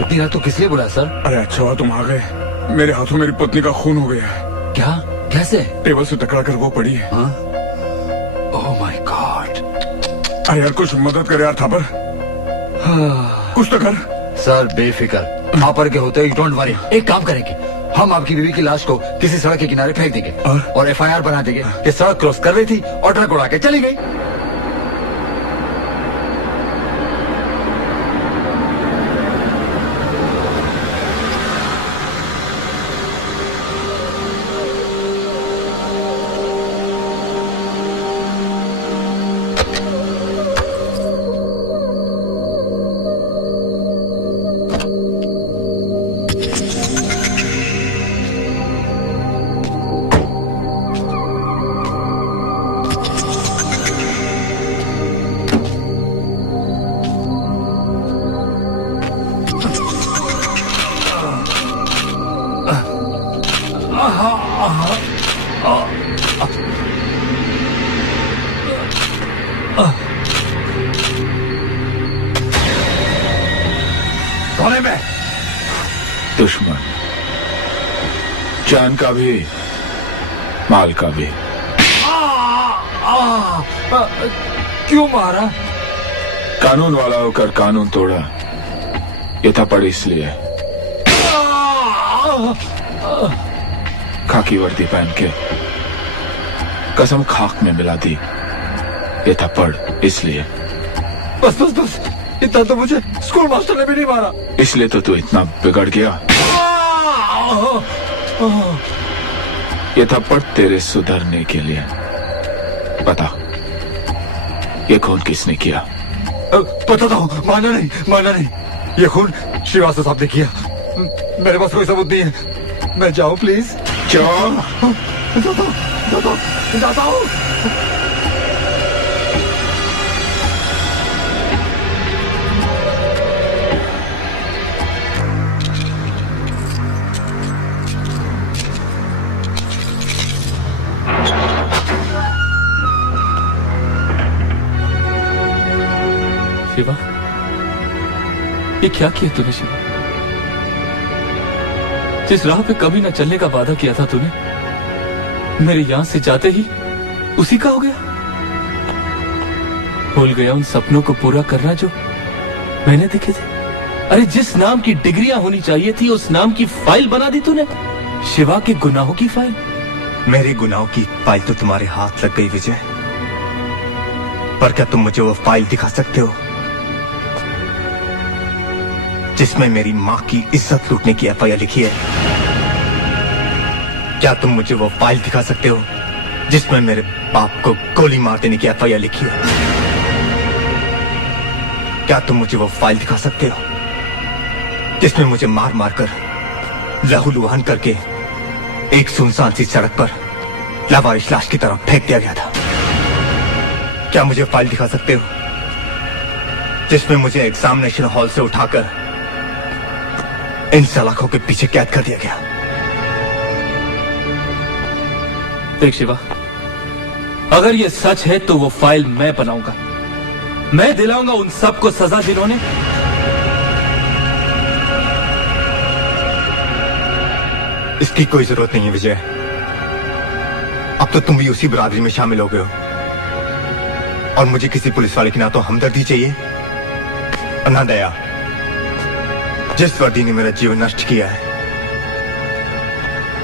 इतनी रात तो किस लिए बुलाया सर? अरे अच्छा हुआ तुम आ गए। मेरे हाथों मेरी पत्नी का खून हो गया है। क्या? कैसे? टेबल से टकरा कर वो पड़ी है। Oh my God. अरे यार कुछ मदद कर यार थापर। कुछ तो कर। सर बेफिक्र, ऑपर के होते ही डोंट वरी। एक काम करेंगे, हम आपकी बीवी की लाश को किसी सड़क के किनारे फेंक देंगे और FIR बना देंगे कि सड़क क्रॉस कर रही थी और ट्रक उड़ा के चली गई। दुश्मन, जान का भी माल का भी। क्यों मारा? कानून वाला होकर कानून तोड़ा, ये थप्पड़ इसलिए। खाकी वर्दी पहन के कसम खाक में मिला दी, ये थप्पड़ इसलिए। बस बस बस, इतना तो मुझे स्कूल मास्टर ने भी नहीं मारा। इसलिए तो तू इतना बिगड़ गया। ये थप्पड़ तेरे सुधरने के लिए। बता, ये खून किसने किया? पता था, माना नहीं। ये खून श्रीवास्तव साहब ने किया। मेरे पास कोई सबूत नहीं है। मैं जाऊं प्लीज? जाता हूं। शिवा, ये क्या किया तूने शिवा? जिस राह पे कभी न चलने का वादा किया था तूने, मेरे यहां से जाते ही उसी का हो गया। भूल गया उन सपनों को पूरा करना जो मैंने देखे थे। अरे जिस नाम की डिग्रियां होनी चाहिए थी, उस नाम की फाइल बना दी तूने। शिवा के गुनाहों की फाइल। मेरे गुनाहों की फाइल तो तुम्हारे हाथ लग गई विजय, पर क्या तुम मुझे वो फाइल दिखा सकते हो जिसमें मेरी माँ की इज्जत लूटने की FIR लिखी है? क्या तुम मुझे वो फाइल दिखा सकते हो जिसमें मेरे बाप को गोली मार देने की FIR लिखी है? क्या तुम मुझे वो फाइल दिखा सकते हो जिसमें मुझे मार मार कर लहूलुहान करके एक सुनसान सी सड़क पर लावारिस लाश की तरफ फेंक दिया गया था? क्या मुझे फाइल दिखा सकते हो जिसमें मुझे एग्जामिनेशन हॉल से उठाकर इन सलाखों के पीछे कैद कर दिया गया? देख शिवा, अगर ये सच है तो वो फाइल मैं बनाऊंगा। मैं दिलाऊंगा उन सबको सजा जिन्होंने इसकी कोई जरूरत नहीं है विजय। अब तो तुम भी उसी बरादरी में शामिल हो गए हो और मुझे किसी पुलिस वाले की ना तो हमदर्दी चाहिए और ना दया। जिस वर्दी ने मेरा जीवन नष्ट किया है,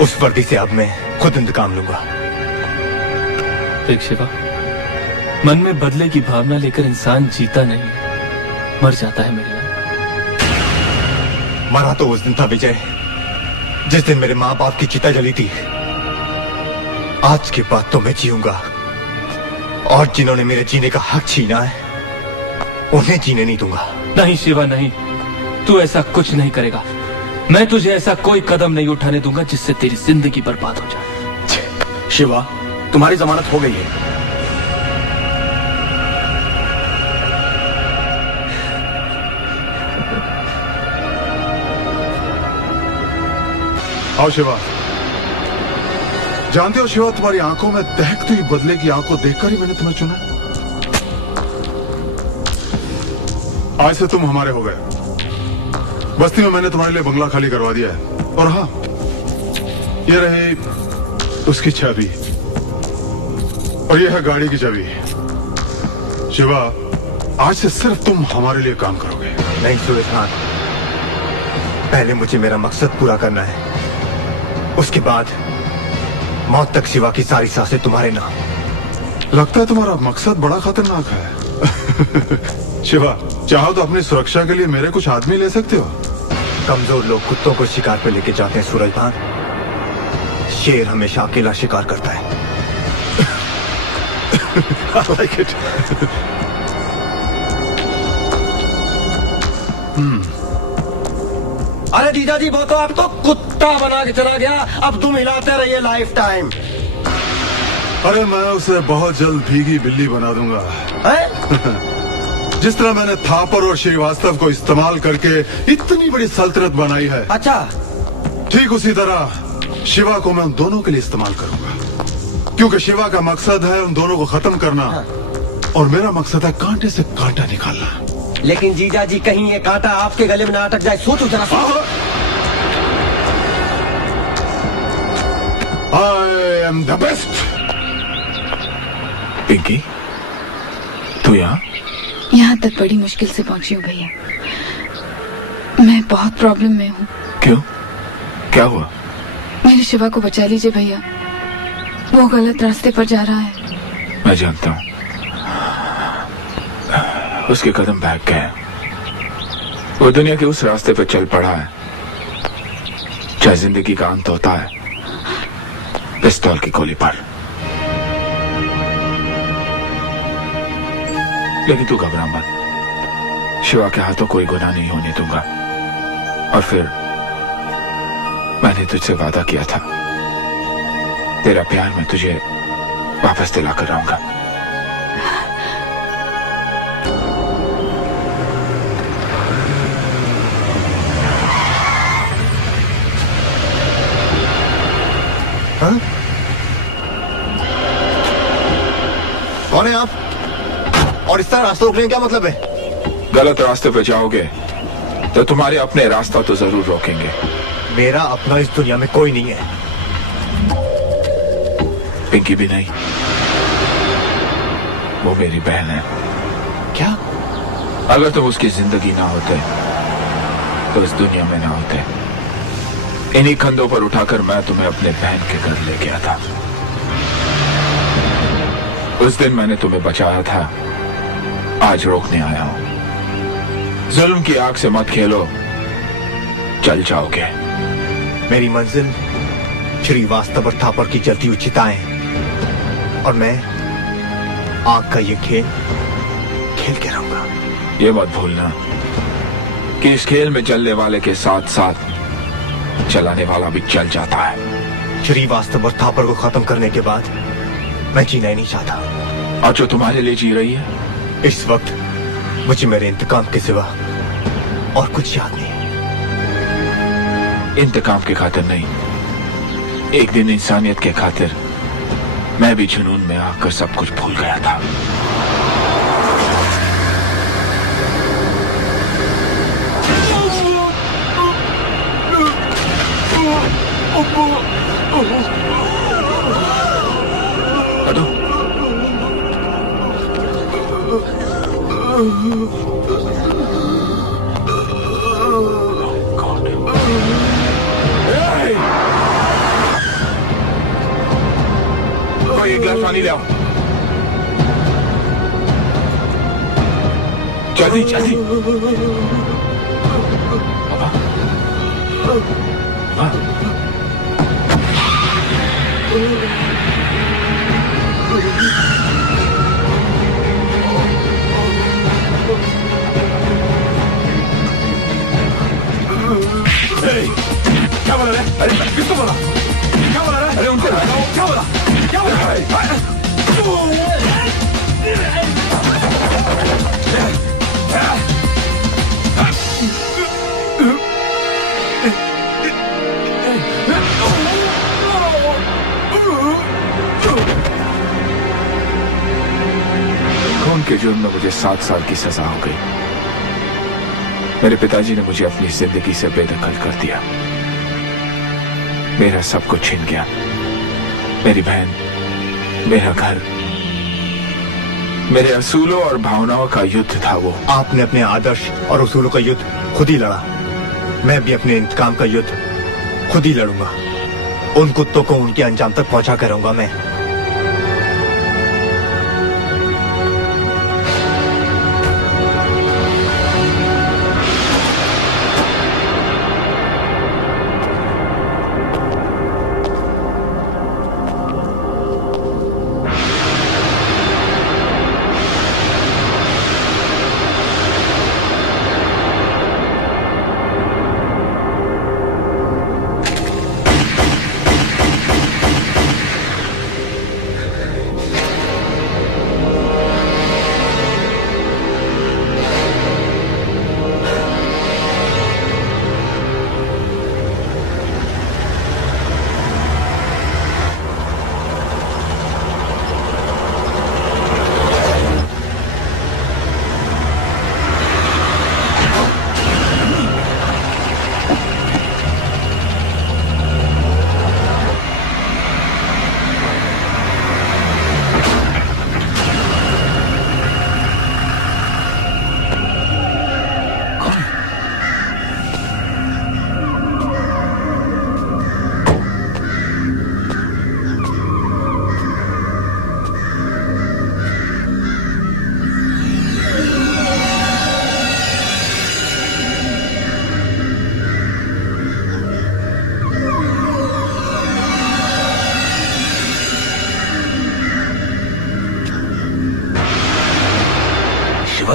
उस वर्दी से अब मैं खुद इंतकाम लूंगा। देख शिवा, मन में बदले की भावना लेकर इंसान जीता नहीं, मर जाता है मेरे लिए। मरा तो उस दिन था विजय जिस दिन मेरे माँ बाप की चिता जली थी। आज के बाद तो मैं जीऊंगा और जिन्होंने मेरे जीने का हक छीना है उन्हें जीने नहीं दूंगा। नहीं शिवा नहीं, तू ऐसा कुछ नहीं करेगा। मैं तुझे ऐसा कोई कदम नहीं उठाने दूंगा जिससे तेरी जिंदगी बर्बाद हो जाए। शिवा, तुम्हारी जमानत हो गई है। आओ शिवा। जानते हो शिवा, तुम्हारी आंखों में दहकती हुई बदले की आंख को देखकर ही मैंने तुम्हें चुना। आज से तुम हमारे हो गए। बस्ती में मैंने तुम्हारे लिए बंगला खाली करवा दिया है। और हाँ, ये रही उसकी चाबी और ये है गाड़ी की चाबी। शिवा, आज से सिर्फ तुम हमारे लिए काम करोगे। नहीं सूरज खान, पहले मुझे मेरा मकसद पूरा करना है, उसके बाद मौत तक शिवा की सारी सांसें तुम्हारे नाम। लगता है तुम्हारा मकसद बड़ा खतरनाक है। शिवा, चाहो तो अपनी सुरक्षा के लिए मेरे कुछ आदमी ले सकते हो। कमजोर लोग कुत्तों को शिकार पे लेके जाते हैं सूरज भान, शेर हमेशा अकेला शिकार करता है। I like it. अरे जीजा जी, वो तो आप तो कुत्ता बना के चला गया, अब तुम हिलाते रहिए लाइफ टाइम। अरे मैं उसे बहुत जल्द भीगी बिल्ली बना दूंगा। जिस तरह मैंने थापर और श्रीवास्तव को इस्तेमाल करके इतनी बड़ी सल्तनत बनाई है, अच्छा, ठीक उसी तरह शिवा को मैं उन दोनों के लिए इस्तेमाल करूंगा। क्योंकि शिवा का मकसद है उन दोनों को खत्म करना, और मेरा मकसद है कांटे से कांटा निकालना। लेकिन जीजा जी, कहीं ये कांटा आपके गले में ना अटक जाए, सोचो जरा। I am the best. Pinky, तू यहाँ तक बड़ी मुश्किल से पहुंची हूँ भैया। मैं बहुत प्रॉब्लम में हूँ। क्यों, क्या हुआ? मेरे शिवा को बचा लीजिए भैया, वो गलत रास्ते पर जा रहा है। मैं जानता हूँ, उसके कदम बहक गए, वो दुनिया के उस रास्ते पर चल पड़ा है जहाँ जिंदगी का अंत होता है पिस्तौल की गोली पर। लेकिन तू घबरा मत, शिवा के हाथों कोई गुनाह नहीं होने दूंगा। और फिर मैंने तुझसे वादा किया था, तेरा प्यार मैं तुझे वापस दिला कर आऊंगा। हाँ? कौन है आप? और इस तरह रास्ता रोकने का क्या मतलब है? गलत रास्ते पे जाओगे तो तुम्हारे अपने रास्ता तो जरूर रोकेंगे। मेरा अपना इस दुनिया में कोई नहीं है। पिंकी भी नहीं, वो मेरी बहन है। क्या? अगर तुम उसकी जिंदगी ना होते तो इस दुनिया में ना होते। इन्हीं कंधों पर उठाकर मैं तुम्हें अपने बहन के घर ले गया था। उस दिन मैंने तुम्हें बचाया था, आज रोकने आया हूं। जुल्म की आग से मत खेलो, जल जाओगे। मेरी मंजिल श्रीवास्तव और थापर की जलती हुई चिताएं, और मैं आग का ये खेल खेल के रहूंगा। ये मत भूलना कि इस खेल में जलने वाले के साथ साथ चलाने वाला भी जल जाता है। श्रीवास्तव और थापर को खत्म करने के बाद मैं जीना ही नहीं चाहता। और जो तुम्हारे लिए जी रही है, इस वक्त मुझे मेरे इंतकाम के सिवा और कुछ याद नहीं। इंतकाम के खातिर नहीं, एक दिन इंसानियत के खातिर मैं भी जुनून में आकर सब कुछ भूल गया था। हटो। एक गिलास पानी ले आओ, जल्दी जल्दी। बाबा, बाबा। क्या बोला रे? अरे किसको बोला? क्या बोला रे? अरे उनको क्या बोला? क्या बोला? खून के जुर्म में मुझे 7 साल की सजा हो गई। मेरे पिताजी ने मुझे अपनी जिंदगी से बेदखल कर दिया। मेरा सब कुछ छीन गया। मेरी बहन, मेरा घर, मेरे असूलों और भावनाओं का युद्ध था वो। आपने अपने आदर्श और उसूलों का युद्ध खुद ही लड़ा। मैं भी अपने इंतकाम का युद्ध खुद ही लड़ूंगा। उन कुत्तों को उनके अंजाम तक पहुंचा कर रहूंगा मैं।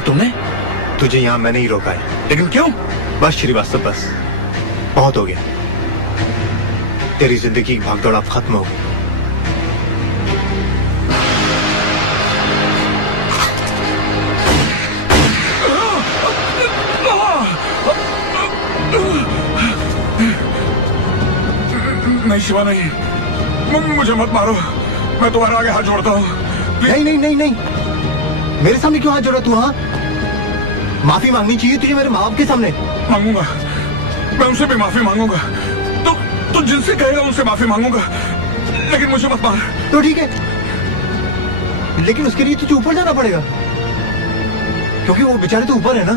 तुमने तुझे यहां मैंने ही रोका है। लेकिन क्यों? बस श्रीवास्तव, बस बहुत हो गया। तेरी जिंदगी की भागदौड़ अब खत्म हो गई। नहीं शिवा, नहीं, मुझे मत मारो। मैं तुम्हारे आगे हाथ जोड़ता हूँ। नहीं नहीं नहीं नहीं, मेरे सामने क्यों हाथ जोड़ा तू? हाँ, माफी मांगनी चाहिए तुझे मेरे माँ बाप के सामने। मांगूंगा, मैं उनसे भी माफी मांगूंगा। तो जिनसे कहेगा उनसे माफी मांगूंगा, लेकिन मुझे मत मार। तो ठीक है, लेकिन उसके लिए तुझे ऊपर जाना पड़ेगा, क्योंकि वो बेचारे तो ऊपर है ना।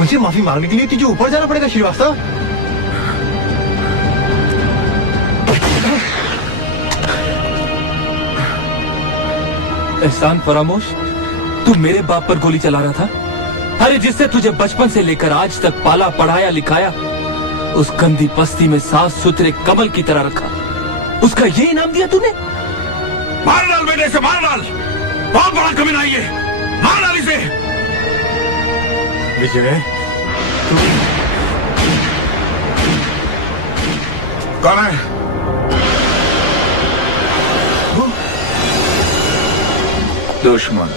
उनसे माफी मांगने के लिए तुझे ऊपर जाना पड़ेगा श्रीवास्तव। एहसान फरामोश, तू मेरे बाप पर गोली चला रहा था? अरे जिससे तुझे बचपन से लेकर आज तक पाला पढ़ाया लिखाया, उस गंदी बस्ती में साफ सुथरे कमल की तरह रखा, उसका ये इनाम दिया तूने? मार डाल बेटे से, मार डाल। बहुत बड़ा कमीना है ये, मार डाल इसे। विजय, कौन है? दुश्मन,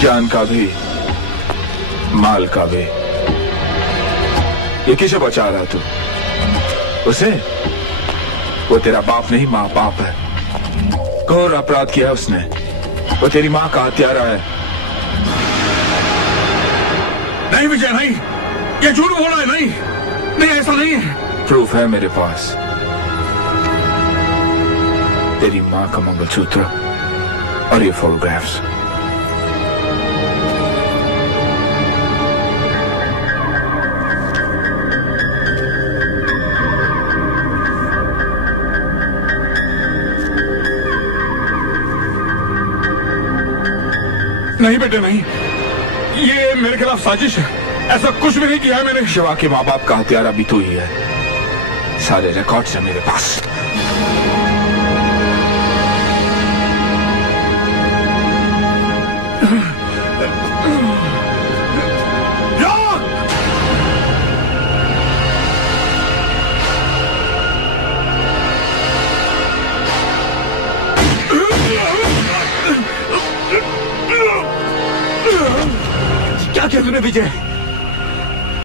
जान का भी माल का भी। ये किसे बचा रहा तू? उसे? वो तेरा बाप नहीं, माँ बाप है। घोर अपराध किया उसने। वो तेरी माँ का हत्यारा है। नहीं विजय, नहीं, ये झूठ बोला है। नहीं नहीं, ऐसा नहीं है। प्रूफ है मेरे पास। तेरी माँ का मंगलसूत्र और ये फोटोग्राफ्स। नहीं बेटे नहीं, ये मेरे खिलाफ साजिश है। ऐसा कुछ भी नहीं किया है मैंने। शिवा के माँ बाप का हत्यारा भी तू ही है। सारे रिकॉर्ड्स हैं मेरे पास। क्या किया तूने विजय?